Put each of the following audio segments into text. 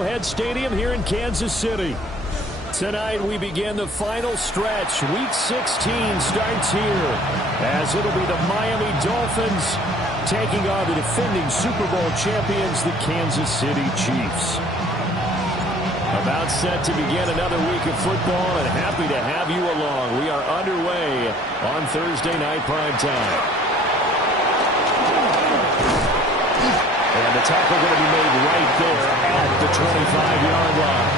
Arrowhead Stadium here in Kansas City. Tonight we begin the final stretch. Week 16 starts here as it'll be the Miami Dolphins taking on the defending Super Bowl champions, the Kansas City Chiefs. About set to begin another week of football, and happy to have you along. We are underway on Thursday night primetime. And the tackle going to be made right there at the 25-yard line.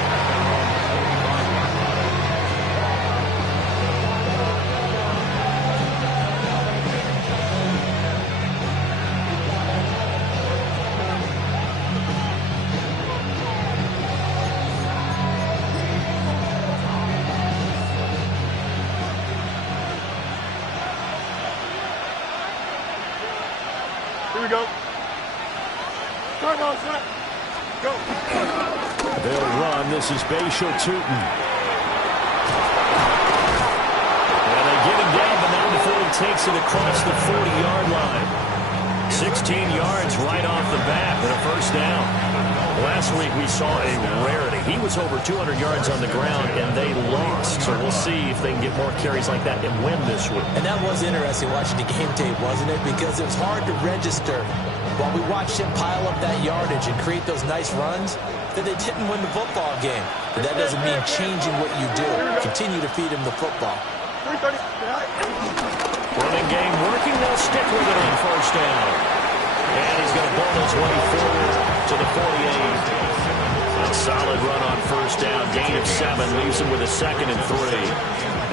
Here we go. Start ball, set. Go. They'll run. This is Bashal Tootin. And they get him down, but not before he takes it across the 40-yard line. 16 yards right off the bat with a first down. Last week we saw a rarity. He was over 200 yards on the ground, and they lost. So we'll see if they can get more carries like that and win this week. And that was interesting watching the game tape, wasn't it? Because it was hard to register while we watched him pile up that yardage and create those nice runs that they didn't win the football game. But that doesn't mean changing what you do. Continue to feed him the football. Running game working. They'll stick with it on first down. And he's going to ball his way forward to the 48. A solid run on first down. Gain of 7 leaves him with a 2nd and 3.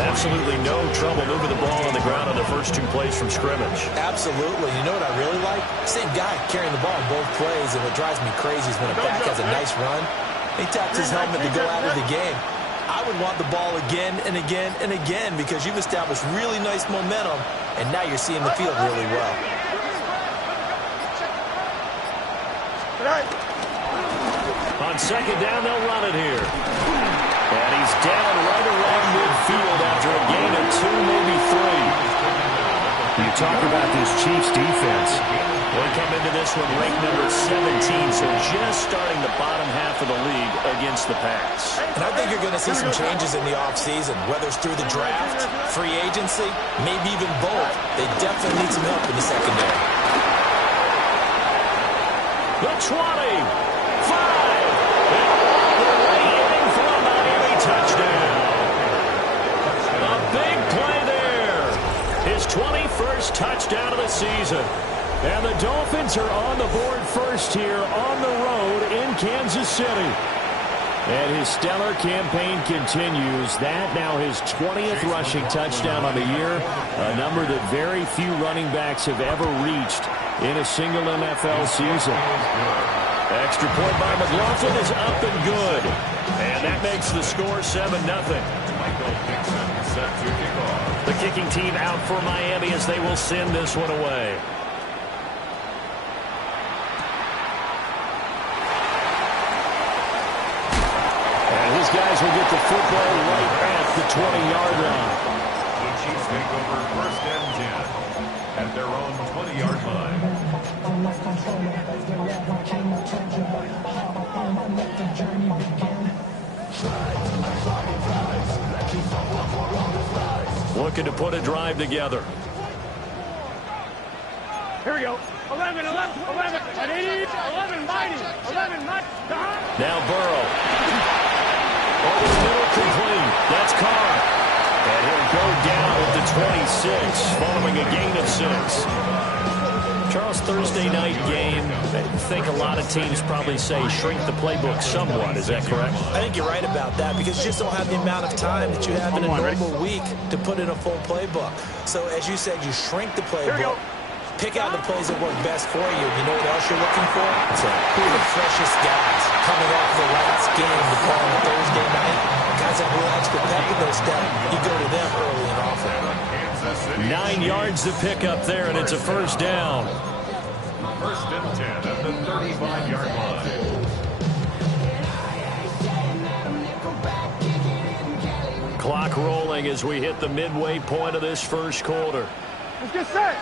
Absolutely no trouble moving the ball on the ground on the first 2 plays from scrimmage. Absolutely. You know what I really like? Same guy carrying the ball in both plays, and what drives me crazy is when a back has a nice run, he taps his helmet to go out of the game. I would want the ball again and again and again because you've established really nice momentum, and now you're seeing the field really well. On second down, they'll run it here. And he's down right around midfield after a gain of 2, maybe 3. You talk about this Chiefs defense. They come into this one ranked number 17, so just starting the bottom half of the league against the pass. And I think you're going to see some changes in the offseason, whether it's through the draft, free agency, maybe even both. They definitely need some help in the secondary. The 20, 5, and all the way in for a Miami touchdown. A big play there. His 21st touchdown of the season. And the Dolphins are on the board first here on the road in Kansas City. And his stellar campaign continues. That now his 20th rushing touchdown on the year, a number that very few running backs have ever reached in a single NFL season. Extra point by McLaughlin is up and good. And that makes the score 7-0. The kicking team out for Miami as they will send this one away. And his guys will get the football right at the 20-yard line. The Chiefs take over 1st and 10 at their own 20-yard line. Looking to put a drive together. Here we go. 11, 11, 11, 11, mighty, 11, mighty. Now Burrow. Over the middle, complete. That's Carr. And he'll go down at the 26, following a gain of 6. Charles, Thursday night game, I think a lot of teams probably say shrink the playbook somewhat. Is that correct? I think you're right about that because you just don't have the amount of time that you have in a normal week to put in a full playbook. So as you said, you shrink the playbook. Pick out the plays that work best for you. You know what else you're looking for? Who are the freshest guys coming off the last game to play on a Thursday night? Guys that have a little extra pep in their step. You go to them early and often. 9 yards to pick up there, and it's a first down. 1st and 10 at the 35-yard line. Clock rolling as we hit the midway point of this first quarter. Let's get set.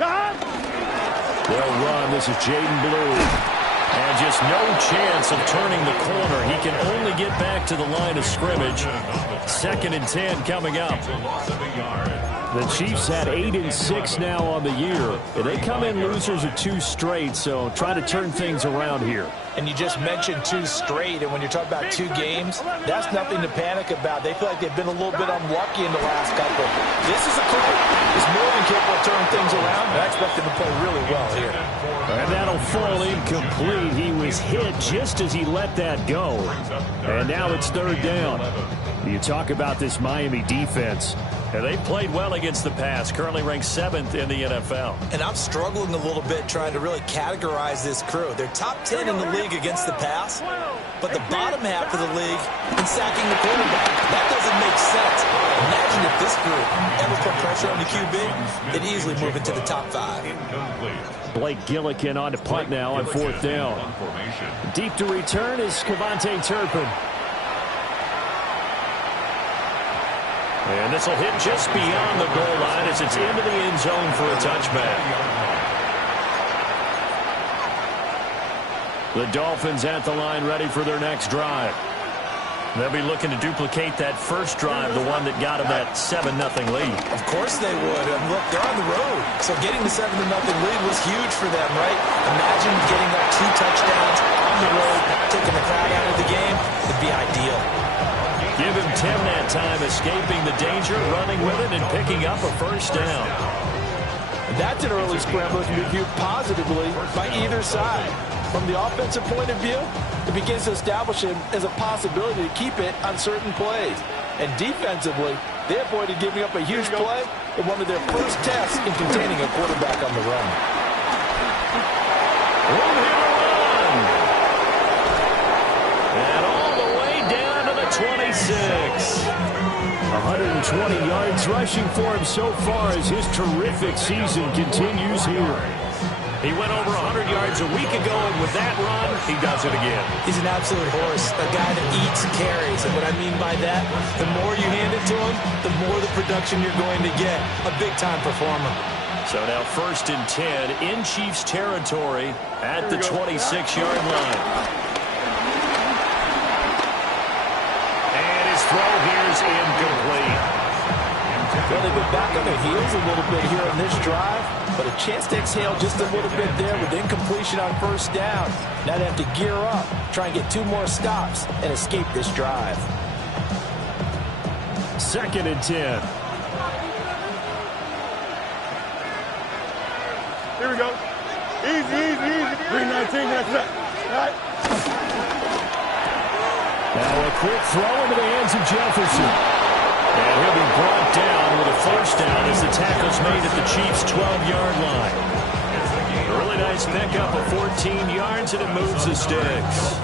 They'll run. This is Jaden Blue. And just no chance of turning the corner. He can only get back to the line of scrimmage. 2nd and 10 coming up. The Chiefs had 8-6 now on the year. They come in losers of 2 straight, so try to turn things around here. And you just mentioned 2 straight, and when you're talking about 2 games, that's nothing to panic about. They feel like they've been a little bit unlucky in the last couple. This is a crew is more than capable of turning things around, and I expect them to play really well here. And that'll fall incomplete. He was hit just as he let that go. And now it's 3rd down. You talk about this Miami defense. And they played well against the pass, currently ranked 7th in the NFL. And I'm struggling a little bit trying to really categorize this crew. They're top 10 in the league against the pass, but the bottom half of the league in sacking the quarterback. That doesn't make sense. Imagine if this group ever put pressure on the QB, it'd easily move into the top 5. Blake Gillikin on to punt now on 4th down. Deep to return is Cavante Turpin. And this will hit just beyond the goal line as it's into the end zone for a touchback. The Dolphins at the line ready for their next drive. They'll be looking to duplicate that first drive, the one that got them that 7-0 lead. Of course they would. And look, they're on the road. So getting the 7-0 lead was huge for them, right? Imagine getting up 2 touchdowns on the road, taking the crowd out of the game. It'd be ideal. Give him 10 that time, escaping the danger, running with it, and picking up a first down. That's an early scramble that can be viewed positively by either side. From the offensive point of view, it begins to establish him as a possibility to keep it on certain plays. And defensively, they avoided giving up a huge play in one of their first tests in containing a quarterback on the run. And all the way down to the 26. 120 yards rushing for him so far as his terrific season continues here. He went over 100 yards a week ago, and with that run, he does it again. He's an absolute horse, a guy that eats and carries. And what I mean by that, the more you hand it to him, the more the production you're going to get. A big-time performer. So now 1st and 10 in Chiefs territory at the 26-yard line. And his throw here is incomplete. Well, they've been back on their heels a little bit here on this drive, but a chance to exhale just a little bit there with incompletion on 1st down. Now they have to gear up, try and get 2 more stops, and escape this drive. 2nd and 10. Here we go. Easy. 319, that's it. All right. Now a quick throw into the hands of Jefferson. And he'll be brought down with a first down as the tackle's made at the Chiefs' 12-yard line. A really nice pickup of 14 yards, and it moves the sticks.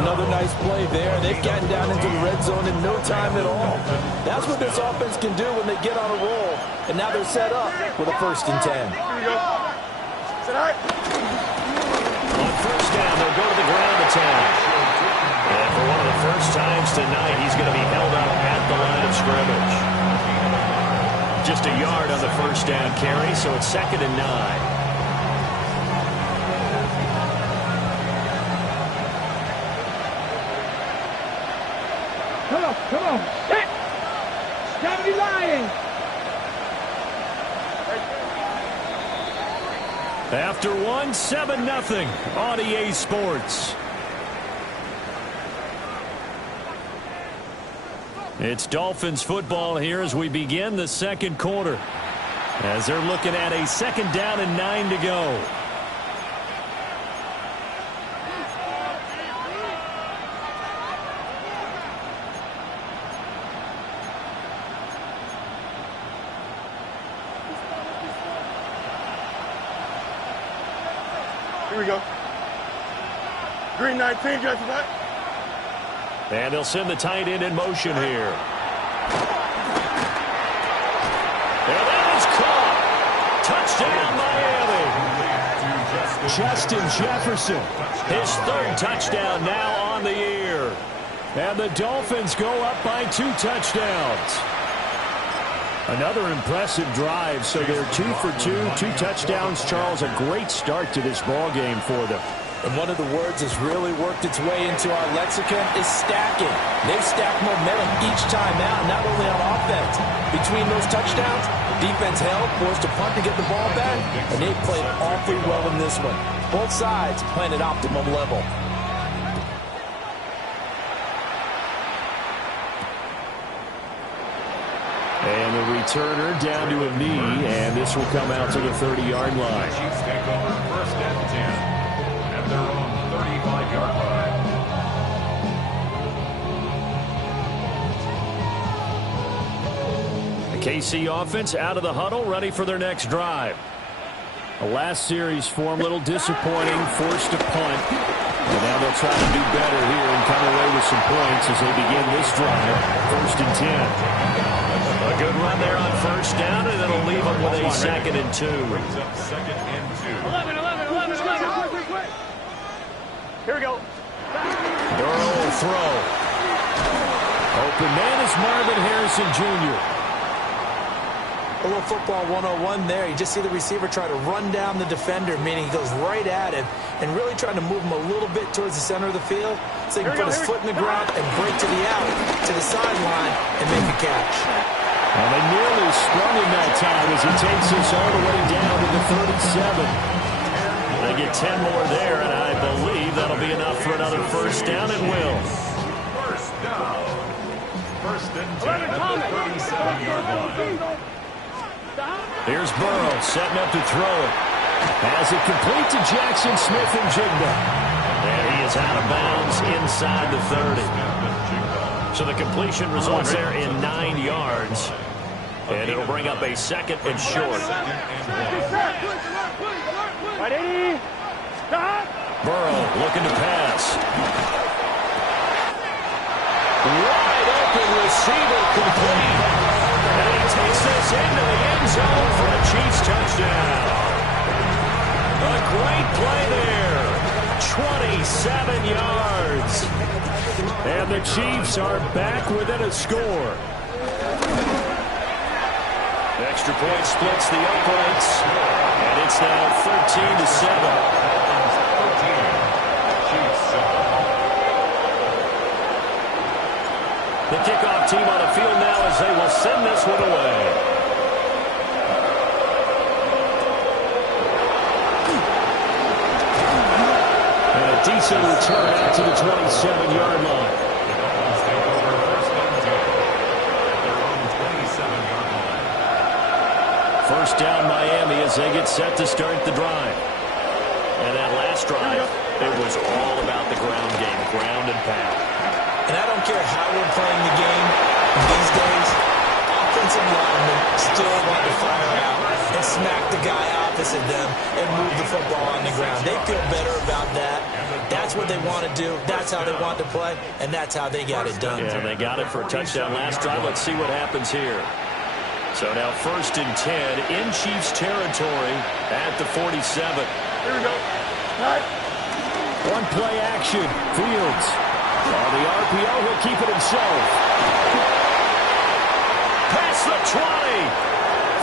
Another nice play there. They've gotten down into the red zone in no time at all. That's what this offense can do when they get on a roll. And now they're set up with a 1st and 10. Here we go. Sit all right. On 1st down, they'll go to the ground attack. And for one of the first times tonight, he's going to be held up at the line of scrimmage. Just a yard on the 1st down carry, so it's 2nd and 9. Come on. Hit. Gotta be lying. After 7-0 on EA Sports. It's Dolphins football here as we begin the 2nd quarter. As they're looking at a 2nd down and 9 to go. Here we go. Green 19, Justin. And they'll send the tight end in motion here. And that is caught. Touchdown, Miami. Justin Jefferson, his 3rd touchdown now on the year. And the Dolphins go up by 2 touchdowns. Another impressive drive, so they're 2 for 2, 2 touchdowns. Charles, a great start to this ball game for them. And one of the words that's really worked its way into our lexicon is stacking. They've stacked momentum each time out, not only on offense. Between those touchdowns, defense held, forced a punt to get the ball back, and they played awfully well in this one. Both sides playing at optimum level. And the returner down to a knee, and this will come out to the 30-yard line. Chiefs take over 1st and 10 at their own 35-yard line. The KC offense out of the huddle, ready for their next drive. The last series form, a little disappointing, forced to punt. And now they'll try to do better here and come away with some points as they begin this drive. 1st and 10. A good run there on 1st down, and it'll leave them with a 2nd and 2. Brings up 2nd and 2. 11. Quick. Here we go. Burrow will throw. Open man is Marvin Harrison Jr. A little football 101 there. You just see the receiver try to run down the defender, meaning he goes right at him and really trying to move him a little bit towards the center of the field so he can put his foot in the ground and break to the out, to the sideline, and make a catch. And they nearly sprung him that time as he takes this all the way down to the 37. They get 10 more there, and I believe that'll be enough for another 1st down and will. 1st down. 1st and 10 at the 37-yard line. Here's Burrow setting up to throw it. Has it complete to Jackson Smith-Njigba. And he is out of bounds inside the 30. So the completion results there in 9 yards. And it'll bring up a 2nd and short. Burrow looking to pass. Wide open receiver complete. And he takes this into the end zone for a Chiefs touchdown. A great play there. 27 yards. And the Chiefs are back within a score. Extra point splits the uprights. And it's now 13-7. The kickoff team on the field now as they will send this one away. And a decent return out to the 27-yard line. First down Miami as they get set to start the drive. And that last drive, it was all about the ground game, ground and pound. And I don't care how we're playing the game these days, offensive linemen still want to fire out and smack the guy opposite them and move the football on the ground. They feel better about that. That's what they want to do. That's how they want to play, and that's how they got it done. Yeah, they got it for a touchdown last drive. Let's see what happens here. So now 1st and 10 in Chiefs territory at the 47. Here we go. All right. One play action. Fields. On the RPO, he'll keep it himself. Past the 20.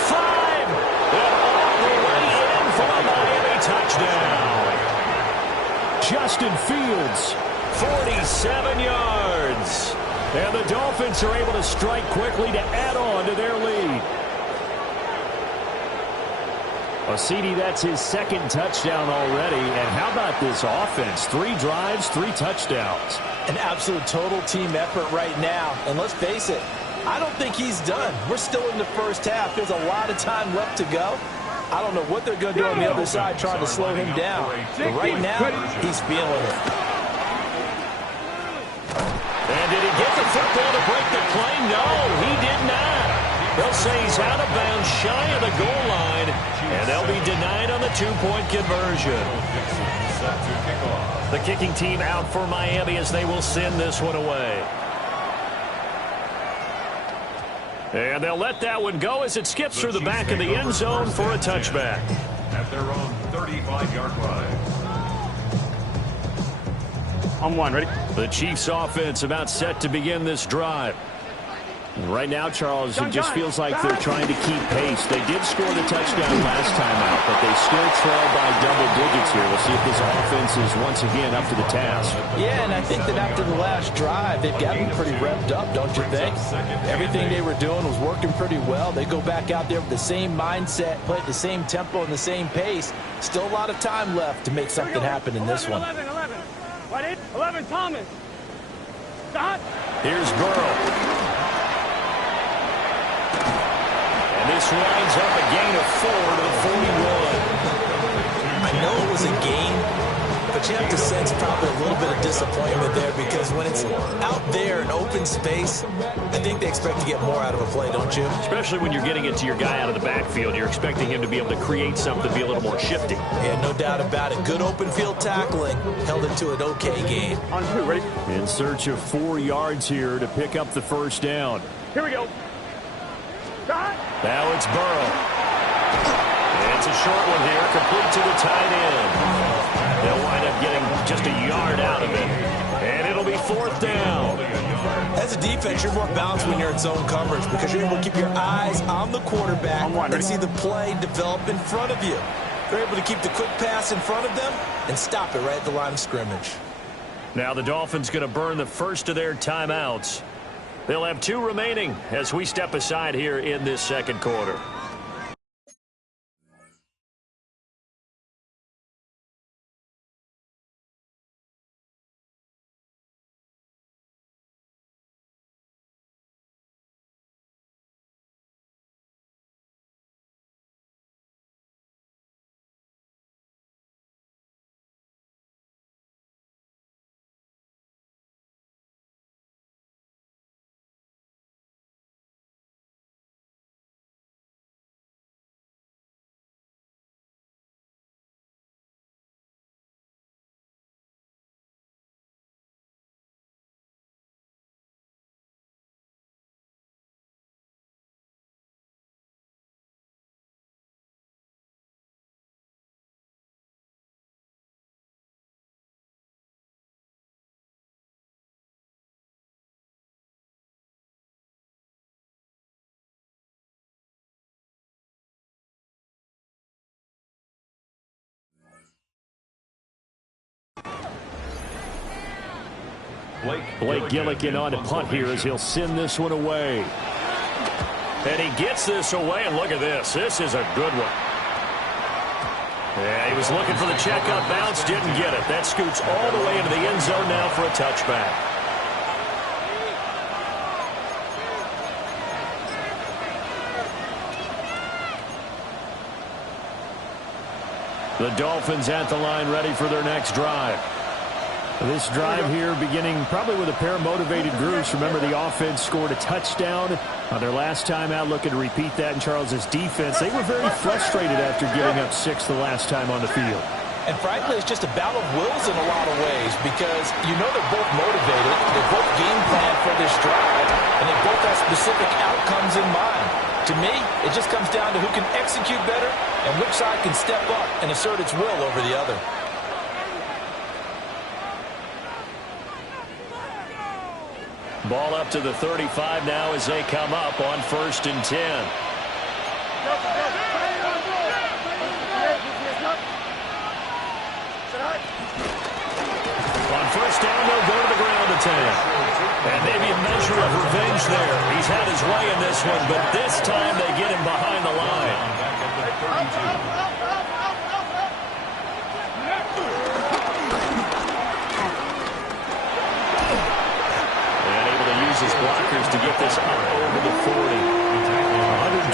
5. And all the way in for a Miami touchdown. Justin Fields, 47 yards. And the Dolphins are able to strike quickly to add on to their lead. CD, that's his 2nd touchdown already. And how about this offense? 3 drives, 3 touchdowns. An absolute total team effort right now. And let's face it, I don't think he's done. We're still in the 1st half. There's a lot of time left to go. I don't know what they're going to do on the other side trying to slow him down. But right now, he's feeling it. And did he get the football to break the play? No, he did not. They'll say he's out of bounds, shy of the goal line, and they'll be denied on the 2-point conversion. The kicking team out for Miami as they will send this one away. And they'll let that one go as it skips through the back of the end zone for a touchback. At their own 35-yard line. On one, ready? The Chiefs offense about set to begin this drive. Right now, Charles, it just feels like they're trying to keep pace. They did score the touchdown last time out, but they still trail by double digits here. We'll see if this offense is once again up to the task. Yeah, and I think that after the last drive, they've gotten pretty revved up, don't you think? Everything they were doing was working pretty well. They go back out there with the same mindset, play at the same tempo and the same pace. Still a lot of time left to make something happen in this one. 11, Thomas. Stop. Here's Burrow. And this winds up a gain of 4 to the 41. I know it was a gain, but you have to sense probably a little bit of disappointment there because when it's out there in open space, I think they expect to get more out of a play, don't you? Especially when you're getting it to your guy out of the backfield. You're expecting him to be able to create something, be a little more shifty. Yeah, no doubt about it. Good open field tackling held it to an okay gain. On 2, ready? In search of 4 yards here to pick up the first down. Here we go. Stop. Now it's Burrow. It's a short one here, complete to the tight end. They'll wind up getting just a yard out of it. And it'll be 4th down. As a defense, you're more balanced when you're in zone coverage because you're able to keep your eyes on the quarterback and see the play develop in front of you. They're able to keep the quick pass in front of them and stop it right at the line of scrimmage. Now the Dolphins going to burn the first of their timeouts. They'll have 2 remaining as we step aside here in this second quarter. Blake Gillikin on to punt here as he'll send this one away. And he gets this away, and look at this. This is a good one. Yeah, he was looking for the checkup bounce, didn't get it. That scoots all the way into the end zone now for a touchback. The Dolphins at the line ready for their next drive. This drive here beginning probably with a pair of motivated groups. Remember, the offense scored a touchdown on their last time out, looking to repeat that in Charles's defense. They were very frustrated after giving up 6 the last time on the field. And frankly, it's just a battle of wills in a lot of ways because you know they're both motivated, they both game plan for this drive, and they both have specific outcomes in mind. To me, it just comes down to who can execute better and which side can step up and assert its will over the other. Ball up to the 35 now as they come up on 1st and 10. On 1st down, they'll go to the ground attack. And maybe a measure of revenge there. He's had his way in this one, but this time they get him behind the line. His blockers to get this up over the 40.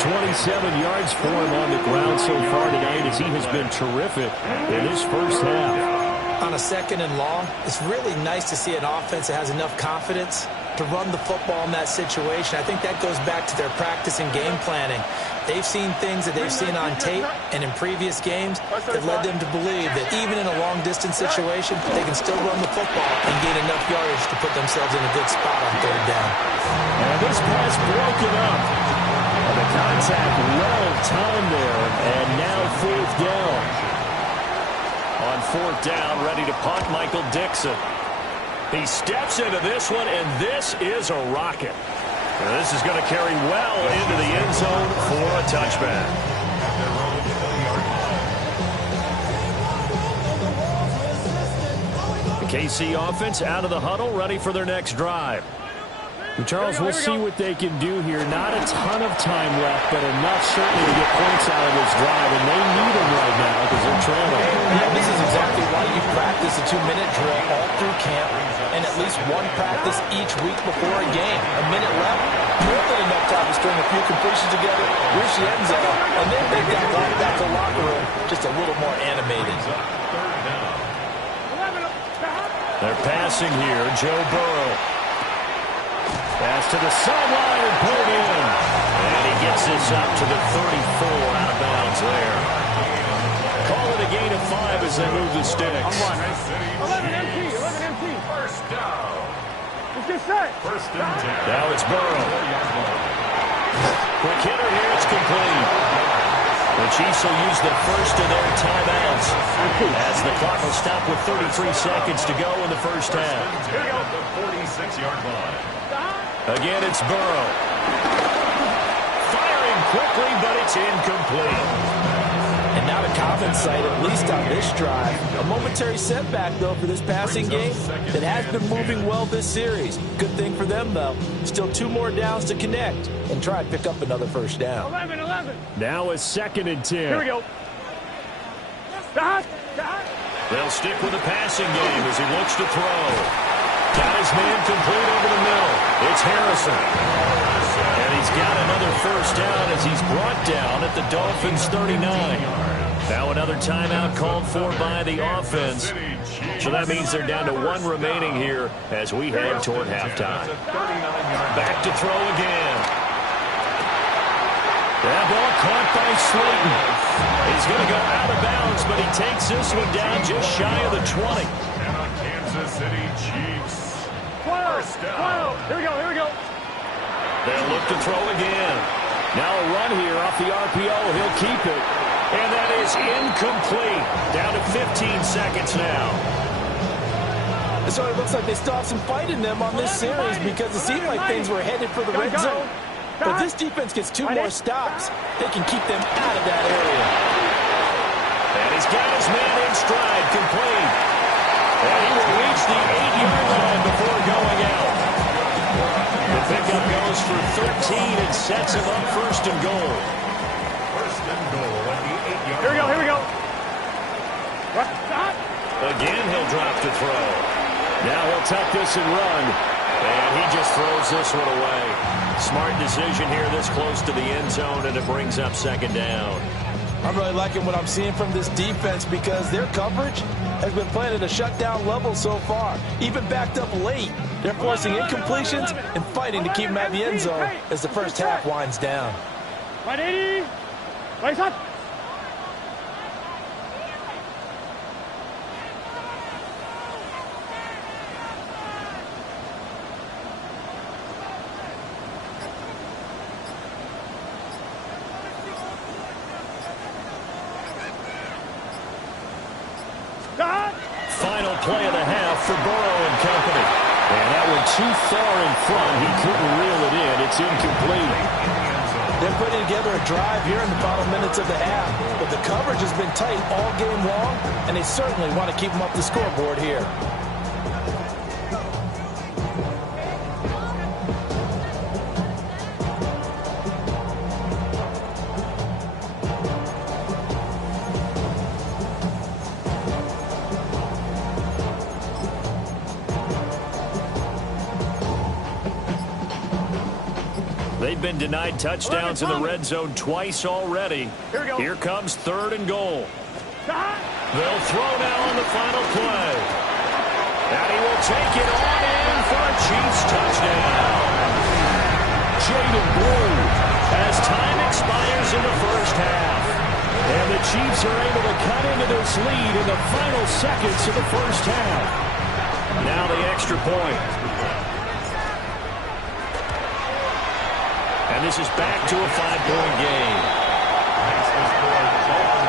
127 yards for him on the ground so far tonight as he has been terrific in his first half. On a 2nd and long, it's really nice to see an offense that has enough confidence to run the football in that situation. I think that goes back to their practice and game planning. They've seen things that they've seen on tape and in previous games that led them to believe that even in a long-distance situation, they can still run the football and gain enough yardage to put themselves in a good spot on 3rd down. And this pass broken up. And the contact well timed there. And now 4th down. On 4th down, ready to punt, Michael Dixon. He steps into this one, and this is a rocket. And this is going to carry well into the end zone for a touchback. The KC offense out of the huddle, ready for their next drive. Charles, we'll see what they can do here. Not a ton of time left, but enough certainly to get points out of this drive, and they need them right now because they're trailing. Yeah, this is exactly why you practice a 2-minute drill all through camp and at least one practice each week before a game. A minute left, more than enough time to string a few completions together, reach the end zone, and then make that drive back to the locker room just a little more animated. They're passing here. Joe Burrow. Pass to the sideline and put it in. And he gets this up to the 34 out of bounds there. Call it a gain of 5 as they move the sticks. 11 MT. First down. Let's get set. First and 10. Now it's Burrow. Quick hitter here. It's complete. The Chiefs will use the first of their timeouts as the clock will stop with 33 seconds to go in the first half. The 46-yard line. Again, it's Burrow. Firing quickly, but it's incomplete. And not a common sight, at least on this drive. A momentary setback, though, for this passing game that has been moving well this series. Good thing for them, though. Still 2 more downs to connect and try and pick up another first down. 11. Now it's 2nd and 10. Here we go. They'll stick with the passing game as he looks to throw. Got his man complete over the middle. It's Harrison. And he's got another first down as he's brought down at the Dolphins' 39. Now another timeout called for by the offense. So that means they're down to 1 remaining here as we head toward halftime. Back to throw again. That ball caught by Slayton. He's going to go out of bounds, but he takes this one down just shy of the 20. And on Kansas City Chiefs. 12. Here we go. They'll look to throw again. Now a run here off the RPO. He'll keep it. And that is incomplete. Down to 15 seconds now. So it looks like they still have some fight in them on this series because it seemed like things were headed for the red zone. But this defense gets 2 more stops. They can keep them out of that area. And he's got his man in stride, complete. And he will reach the 8-yard line before going out. The pickup goes for 13 and sets him up first and goal. First and goal at the 8-yard line. Here we go. Again, he'll drop to throw. Now he'll tuck this and run. And he just throws this one away. Smart decision here this close to the end zone, and it brings up 2nd down. I'm really liking what I'm seeing from this defense because their coverage has been playing at a shutdown level so far. Even backed up late, they're forcing incompletions and fighting to keep them at the end zone as the first half winds down. 180. Race up. Final play of the half for Burrow and company. And that one too far in front. He couldn't reel it in. It's incomplete. They're putting together a drive here in the final minutes of the half. But the coverage has been tight all game long, and they certainly want to keep them up the scoreboard here. They've been denied touchdowns in the red zone twice already. Here we go. Here comes 3rd and goal. They'll throw now on the final play. And he will take it on in for a Chiefs touchdown. Jaden Blue as time expires in the first half. And the Chiefs are able to cut into this lead in the final seconds of the first half. Now the extra point. And this is back to a 5-point game.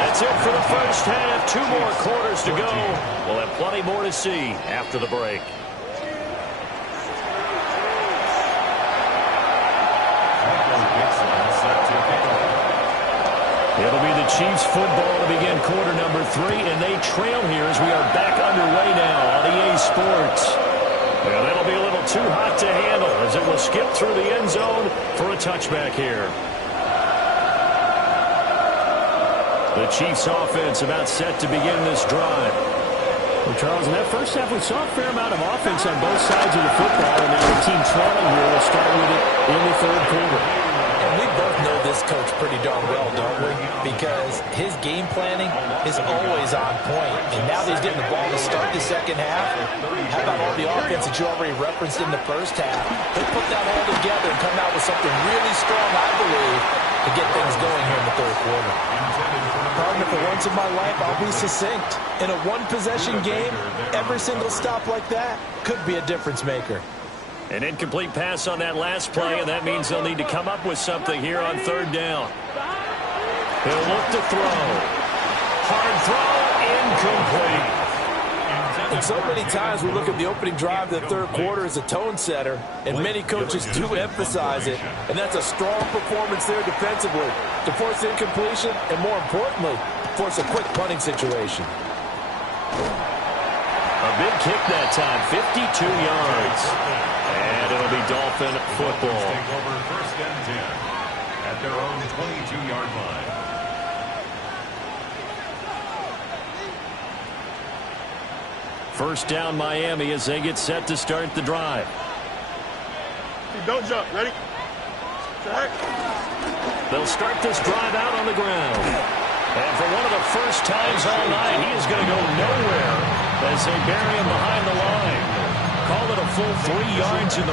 That's it for the first half. 2 more quarters to go. We'll have plenty more to see after the break. Chiefs football to begin quarter number 3, and they trail here as we are back underway now on EA Sports. And that'll be a little too hot to handle as it will skip through the end zone for a touchback here. The Chiefs offense about set to begin this drive. Well, Charles, in that first half, we saw a fair amount of offense on both sides of the football, and now the team trailing here will start with it in the third quarter. And we both know this coach pretty darn well, don't we? Because his game planning is always on point. And now that he's getting the ball to start the second half, how about all the offense that you already referenced in the first half? He'll put that all together and come out with something really strong, I believe, to get things going here in the third quarter. Pardon, for once in my life, I'll be succinct. In a one-possession game, every single stop like that could be a difference maker. An incomplete pass on that last play, and that means they'll need to come up with something here on third down. He'll look to throw. Hard throw, incomplete. And so many times we look at the opening drive of the third quarter as a tone setter, and many coaches do emphasize it. And that's a strong performance there defensively to force incompletion and, more importantly, force a quick punting situation. A big kick that time, 52 yards. And it'll be Dolphin football. Take over first and 10 at their own 22-yard line. First down Miami as they get set to start the drive. Don't jump. Ready? Check. They'll start this drive out on the ground. And for one of the first times all night, he is going to go nowhere as they bury him behind the line. Call it a full 3 yards in the